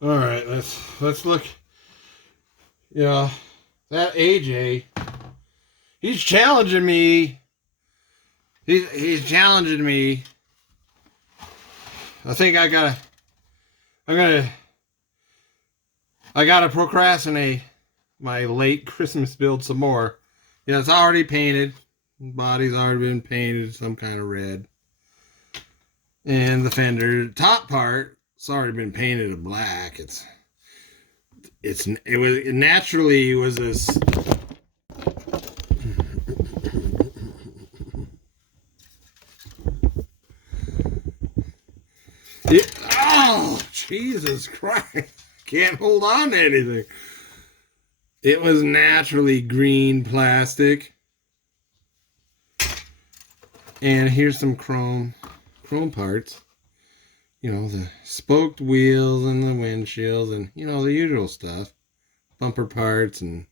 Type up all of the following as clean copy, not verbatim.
All right, let's look. Yeah, that AJ, he's challenging me. He's challenging me. I think I gotta procrastinate my late Christmas build some more. Yeah, it's already painted. Body's already been painted some kind of red. And the fender top part, it's already been painted a black. It naturally was this. Oh, Jesus Christ. Can't hold on to anything. It was naturally green plastic. And here's some chrome parts. You know, the spoked wheels and the windshields and, you know, the usual stuff. Bumper parts and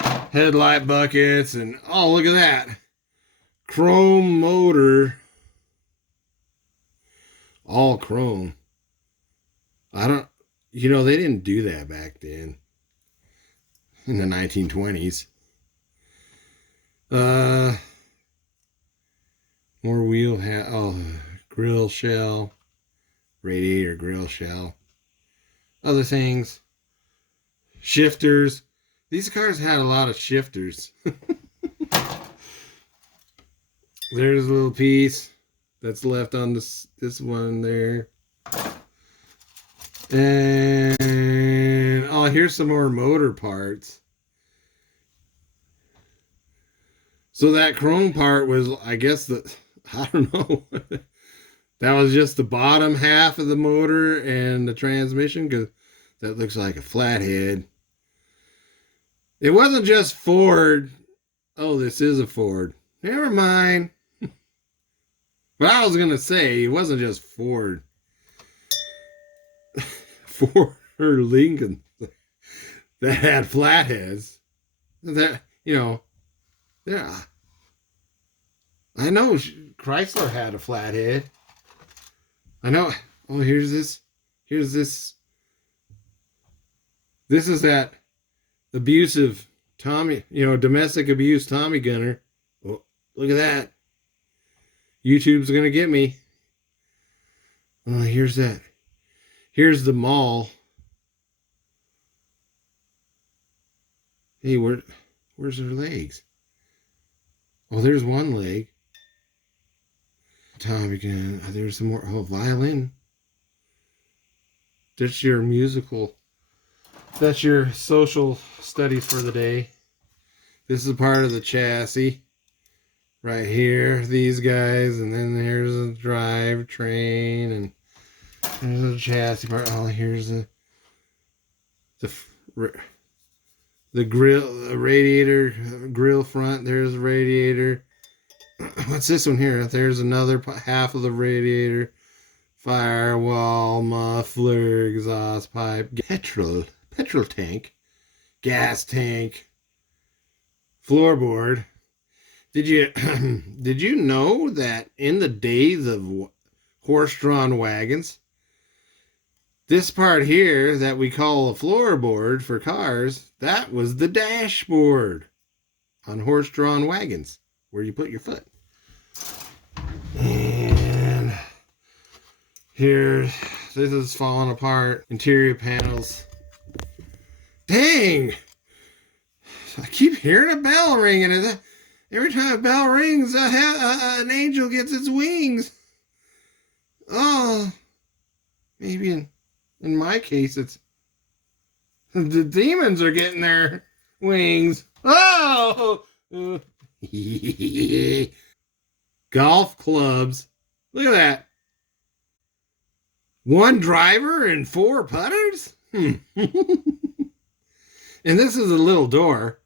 headlight buckets and, oh, look at that. Chrome motor. All chrome. You know, they didn't do that back then. In the 1920s. More grill shell. Radiator grill shell. Other things. Shifters. These cars had a lot of shifters. There's a little piece that's left on this one there. And oh, here's some more motor parts. So that chrome part was, I guess, I don't know. That was just the bottom half of the motor and the transmission, because that looks like a flathead. It wasn't just Ford. Oh, this is a Ford. Never mind. But I was going to say, it wasn't just Ford. Ford or Lincoln that had flatheads. That, you know, yeah. I know Chrysler had a flathead. I know. Oh, here's this. Here's this. This is that abusive Tommy, you know, domestic abuse Tommy gunner. Oh, look at that. YouTube's going to get me. Oh, here's that. Here's the mall. Hey, where's her legs? Oh, there's one leg. Tommy gun. Oh, there's some more. Oh, violin. That's your musical. That's your social studies for the day. This is part of the chassis. Right here, these guys, and then here's a drive train, and there's a chassis part. Oh, here's the grill, the radiator, grill front. There's a radiator. What's this one here? There's another half of the radiator. Firewall, muffler, exhaust pipe, petrol tank, gas tank, floorboard. Did you know that in the days of horse-drawn wagons, this part here that we call a floorboard for cars, that was the dashboard on horse-drawn wagons where you put your foot. And here, this is falling apart. Interior panels. Dang! I keep hearing a bell ringing. Every time a bell rings, an angel gets its wings. Oh, maybe in my case, it's the demons are getting their wings. Oh, golf clubs. Look at that. One driver and 4 putters? And this is a little door.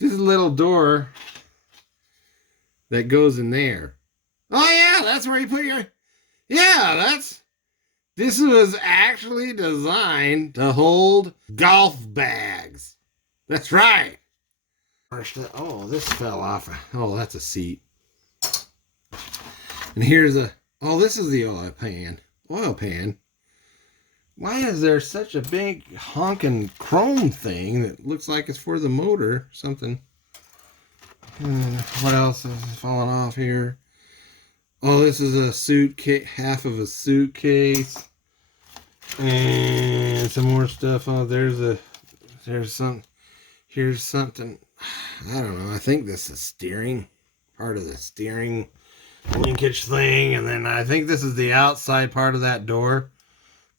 This is a little door that goes in there. Oh, yeah, that's where you put your... Yeah, this was actually designed to hold golf bags. That's right. Oh, this fell off. Oh, that's a seat. And here's this is the oil pan. Why is there such a big honking chrome thing that looks like it's for the motor or something? What else is falling off here? Oh, this is a suitcase, half of a suitcase. And some more stuff. Oh, here's something. I don't know. I think this is steering. Part of the steering linkage thing. And then I think this is the outside part of that door.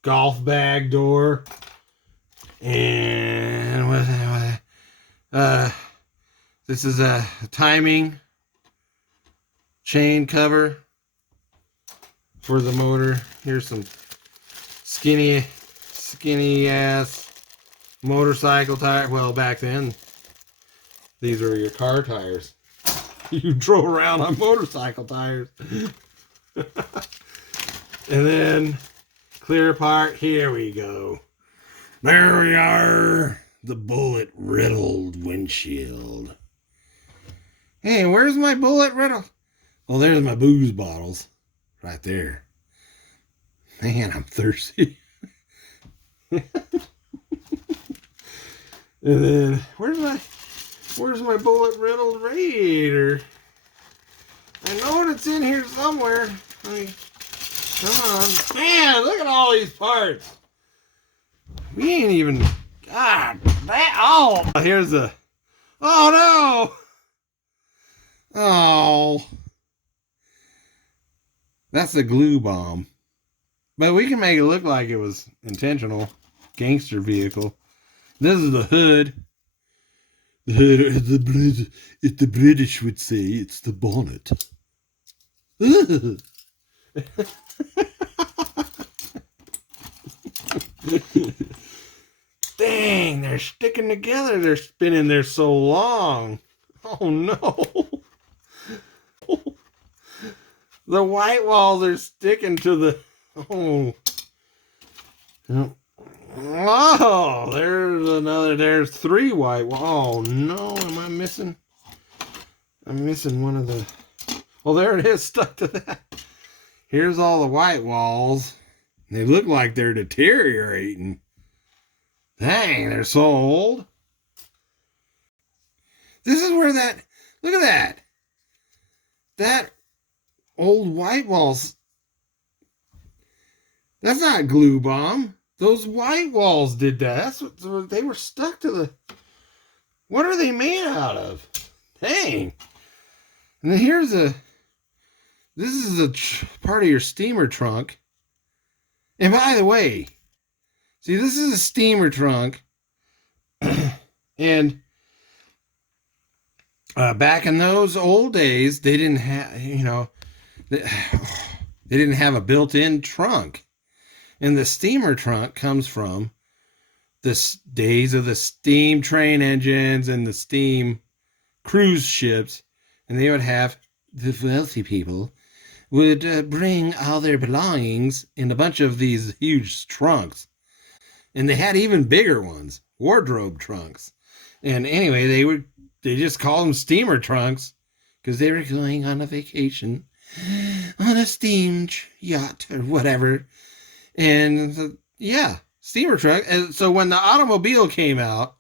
Golf bag door. And this is a timing chain cover for the motor. Here's some skinny ass motorcycle tire. Well, back then, these were your car tires. You drove around on motorcycle tires. And then clear part. Here we go. There we are. The bullet riddled windshield. Hey, where's my bullet riddle? Oh, there's my booze bottles. Right there. Man, I'm thirsty. And then, where's my bullet riddled radiator? I know it's in here somewhere. Come on. Man, look at all these parts. We ain't even... God, that... Oh! Here's a... Oh, no! Oh. That's a glue bomb. But we can make it look like it was intentional. Gangster vehicle. This is the hood. The hood, as the British would say, it's the bonnet. Dang, they're sticking together. They're spinning there so long. Oh no. The white walls are sticking to the... Oh. Oh, there's another. There's three white walls. Oh no, am I missing? I'm missing one of the... Oh, there it is, stuck to that. Here's all the white walls. They look like they're deteriorating. Dang, they're so old. This is where that... Look at that. That old white walls. That's not glue bomb. Those white walls did that. That's what they were stuck to the... What are they made out of? Dang. And then here's a... This is a part of your steamer trunk. And by the way, see, this is a steamer trunk. And back in those old days, they didn't have, they didn't have a built-in trunk. And the steamer trunk comes from the days of the steam train engines and the steam cruise ships. And they would have, the wealthy people would bring all their belongings in a bunch of these huge trunks. And they had even bigger ones, wardrobe trunks. And anyway, they just called them steamer trunks because they were going on a vacation on a steam yacht or whatever. And yeah, steamer trunk. And so when the automobile came out,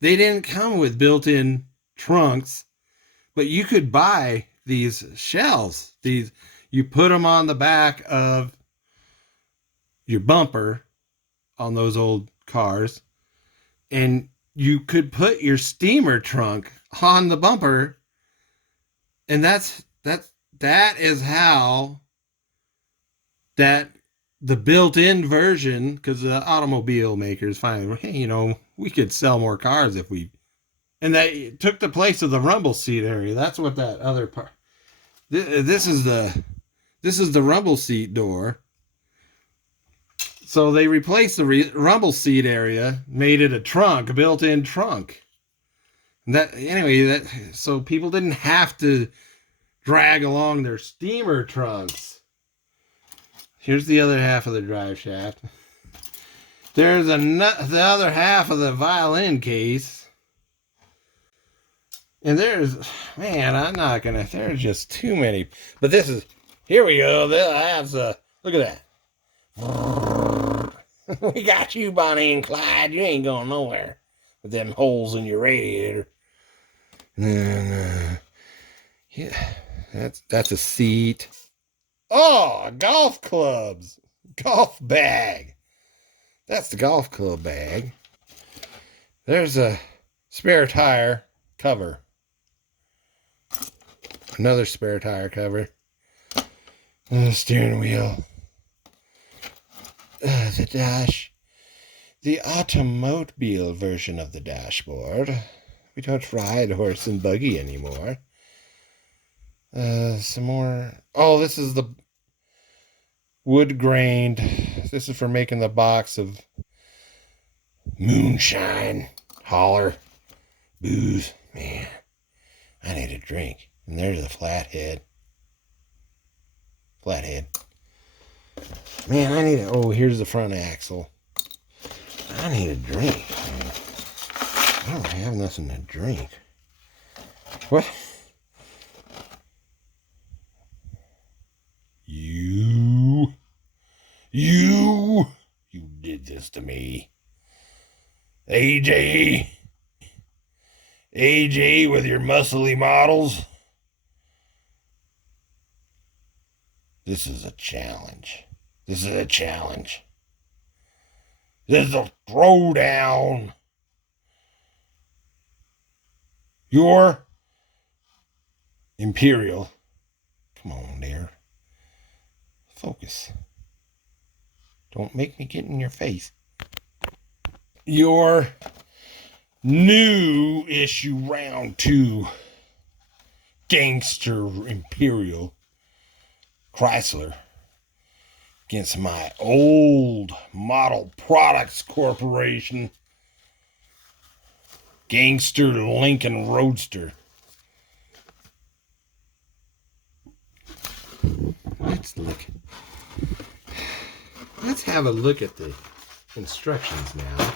they didn't come with built-in trunks, but you could buy these shells. You put them on the back of your bumper on those old cars, and you could put your steamer trunk on the bumper, and that is how that the built-in version, because the automobile makers finally, hey, we could sell more cars if we, and that took the place of the rumble seat area. That's what that other part. This is the rumble seat door. So they replaced the rumble seat area, made it a trunk, a built-in trunk. So people didn't have to drag along their steamer trunks. Here's the other half of the drive shaft. There's the other half of the violin case. And there's just too many. But here we go. Look at that. We got you, Bonnie and Clyde. You ain't going nowhere with them holes in your radiator. And then, yeah, that's a seat. Oh, golf clubs. Golf bag. That's the golf club bag. There's a spare tire cover. Another spare tire cover. And the steering wheel. The dash. The automobile version of the dashboard. We don't ride horse and buggy anymore. Some more. Oh, this is the wood grained. This is for making the box of moonshine, holler, booze. Man, I need a drink. And there's a flathead. Man, I need a... Oh, here's the front axle. I need a drink. Man. I don't have nothing to drink. What? You did this to me. AJ with your muscly models. This is a challenge. This is a throwdown. Your Imperial. Come on, there. Focus. Don't make me get in your face. Your new issue Round 2 Gangster Imperial Chrysler against my old Model Products Corporation Gangster Lincoln Roadster. Let's have a look at the instructions now.